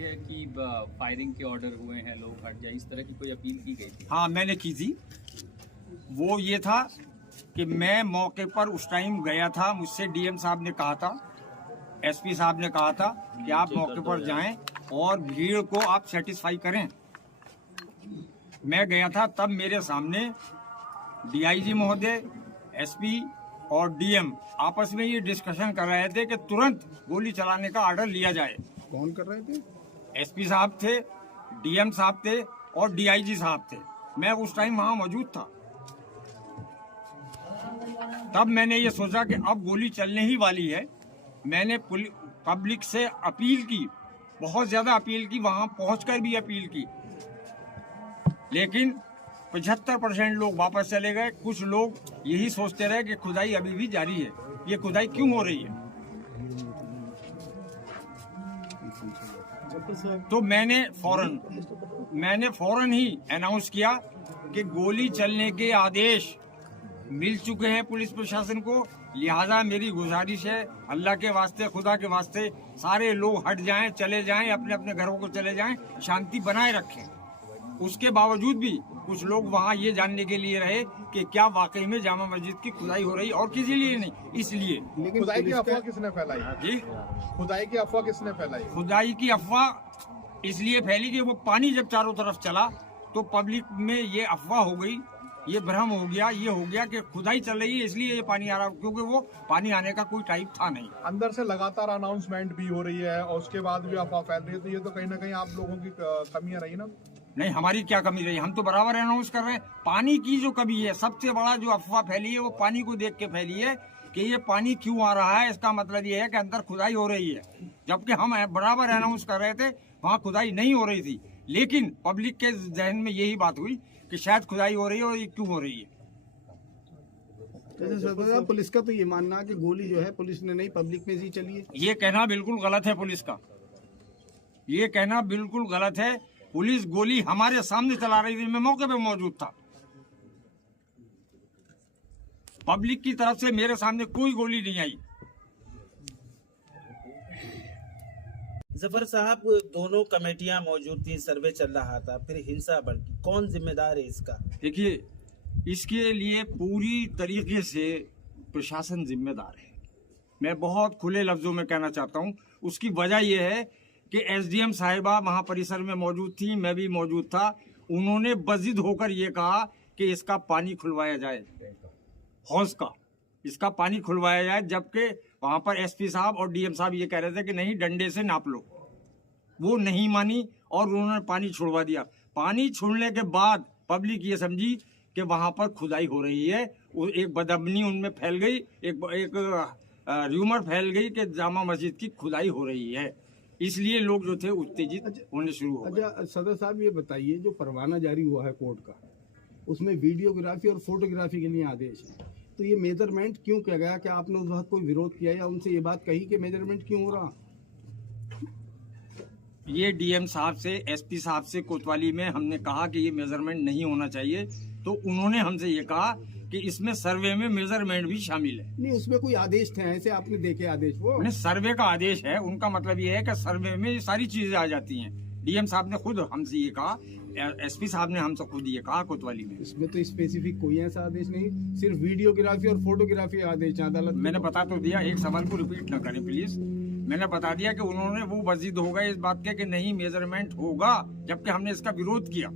है कि फायरिंग के ऑर्डर हुए हैं, लोग हट जाए, इस तरह की कोई अपील की गई थी? हाँ, मैंने की थी। वो ये था कि मैं मौके पर उस टाइम गया था, मुझसे डीएम साहब ने कहा था, एसपी साहब ने कहा था कि आप मौके पर जाएं और भीड़ को आप सेटिस्फाई करें। मैं गया था, तब मेरे सामने डीआईजी महोदय, एसपी और डीएम आपस में ये डिस्कशन कर रहे थे कि तुरंत गोली चलाने का ऑर्डर लिया जाए। कौन कर रहे थे? एसपी साहब थे, डीएम साहब थे और डीआईजी साहब थे। मैं उस टाइम वहां मौजूद था। तब मैंने ये सोचा कि अब गोली चलने ही वाली है। मैंने पब्लिक से अपील की, बहुत ज्यादा अपील की, वहां पहुंचकर भी अपील की, लेकिन 75% लोग वापस चले गए। कुछ लोग यही सोचते रहे कि खुदाई अभी भी जारी है। ये खुदाई क्यों हो रही है? तो मैंने फौरन ही अनाउंस किया कि गोली चलने के आदेश मिल चुके हैं पुलिस प्रशासन को। लिहाजा मेरी गुजारिश है, अल्लाह के वास्ते, खुदा के वास्ते, सारे लोग हट जाएं, चले जाएं, अपने अपने घरों को चले जाएं, शांति बनाए रखें। उसके बावजूद भी कुछ लोग वहाँ ये जानने के लिए रहे कि क्या वाकई में जामा मस्जिद की खुदाई हो रही, और किसी लिए नहीं, इसलिए। लेकिन खुदाई की अफवाह किसने फैलाई? जी, खुदाई की अफवाह किसने फैलाई? खुदाई की अफवाह इसलिए फैली कि वो पानी जब चारों तरफ चला तो पब्लिक में ये अफवाह हो गई, ये भ्रम हो गया, ये हो गया कि खुदाई चल रही है इसलिए ये पानी आ रहा, क्योंकि वो पानी आने का कोई टाइम था नहीं। अंदर से लगातार अनाउंसमेंट भी हो रही है और उसके बाद भी अफवाह फैल रही है, तो ये तो कहीं ना कहीं आप लोगों की कमियां रही ना? नहीं, हमारी क्या कमी रही? हम तो बराबर अनाउंस कर रहे हैं। पानी की जो कमी है, सबसे बड़ा जो अफवाह फैली है वो पानी को देख के फैली है कि ये पानी क्यों आ रहा है। इसका मतलब ये है कि अंदर खुदाई हो रही है, जबकि हम बराबर अनाउंस कर रहे थे वहाँ खुदाई नहीं हो रही थी। लेकिन पब्लिक के जहन में यही बात हुई कि शायद खुदाई हो रही है, और ये क्यों हो रही है। पुलिस का तो ये मानना है कि गोली जो है पुलिस ने नहीं, पब्लिक में ही चली है। ये कहना बिल्कुल गलत है पुलिस का, ये कहना बिल्कुल गलत है। पुलिस गोली हमारे सामने चला रही थी, मैं मौके पे मौजूद था। पब्लिक की तरफ से मेरे सामने कोई गोली नहीं आई। जफर साहब, दोनों कमेटियां मौजूद थी, सर्वे चल रहा था, फिर हिंसा बढ़ी, कौन जिम्मेदार है इसका? देखिए, इसके लिए पूरी तरीके से प्रशासन जिम्मेदार है। मैं बहुत खुले लफ्जों में कहना चाहता हूं। उसकी वजह यह है कि एसडीएम साहिबा वहां परिसर में मौजूद थी, मैं भी मौजूद था। उन्होंने बजिद होकर ये कहा कि इसका पानी खुलवाया जाए, हौज का इसका पानी खुलवाया जाए, जबकि वहां पर एसपी साहब और डीएम साहब ये कह रहे थे कि नहीं, डंडे से नाप लो। वो नहीं मानी और उन्होंने पानी छुड़वा दिया। पानी छोड़ने के बाद पब्लिक ये समझी कि वहां पर खुदाई हो रही है। एक बदअमनी उनमें फैल गई, एक र्यूमर फैल गई कि जामा मस्जिद की खुदाई हो रही है। इसलिए लोग जो थे उत्तेजित होने शुरू हो गए। अच्छा सदर साहब, ये बताइए, जो परवाना जारी हुआ है कोर्ट का, उसमें वीडियोग्राफी और फोटोग्राफी के लिए आदेश है, तो ये मेजरमेंट क्यों किया गया? क्या आपने उस वक्त कोई विरोध किया या उनसे ये बात कही कि मेजरमेंट क्यों हो रहा? ये डीएम साहब से, एसपी साहब से कोतवाली में हमने कहा कि ये मेजरमेंट नहीं होना चाहिए, तो उन्होंने हमसे ये कहा कि इसमें सर्वे में मेजरमेंट भी शामिल है। नहीं, उसमें कोई आदेश थे ऐसे? आपने देखे आदेश? वो नहीं, सर्वे का आदेश है। उनका मतलब ये है कि सर्वे में ये सारी चीजें आ जाती हैं। डीएम साहब ने खुद हमसे ये कहा, एसपी साहब ने हमसे खुद ये कहा कोतवाली में। इसमें तो स्पेसिफिक कोई ऐसा आदेश नहीं, सिर्फ वीडियोग्राफी और फोटोग्राफी आदेश अदालत। मैंने बता तो दिया, एक सवाल को रिपीट न करें प्लीज। मैंने बता दिया कि उन्होंने वो वजीद हो गए इस बात के कि नहीं मेजरमेंट होगा, जबकि हमने इसका विरोध किया।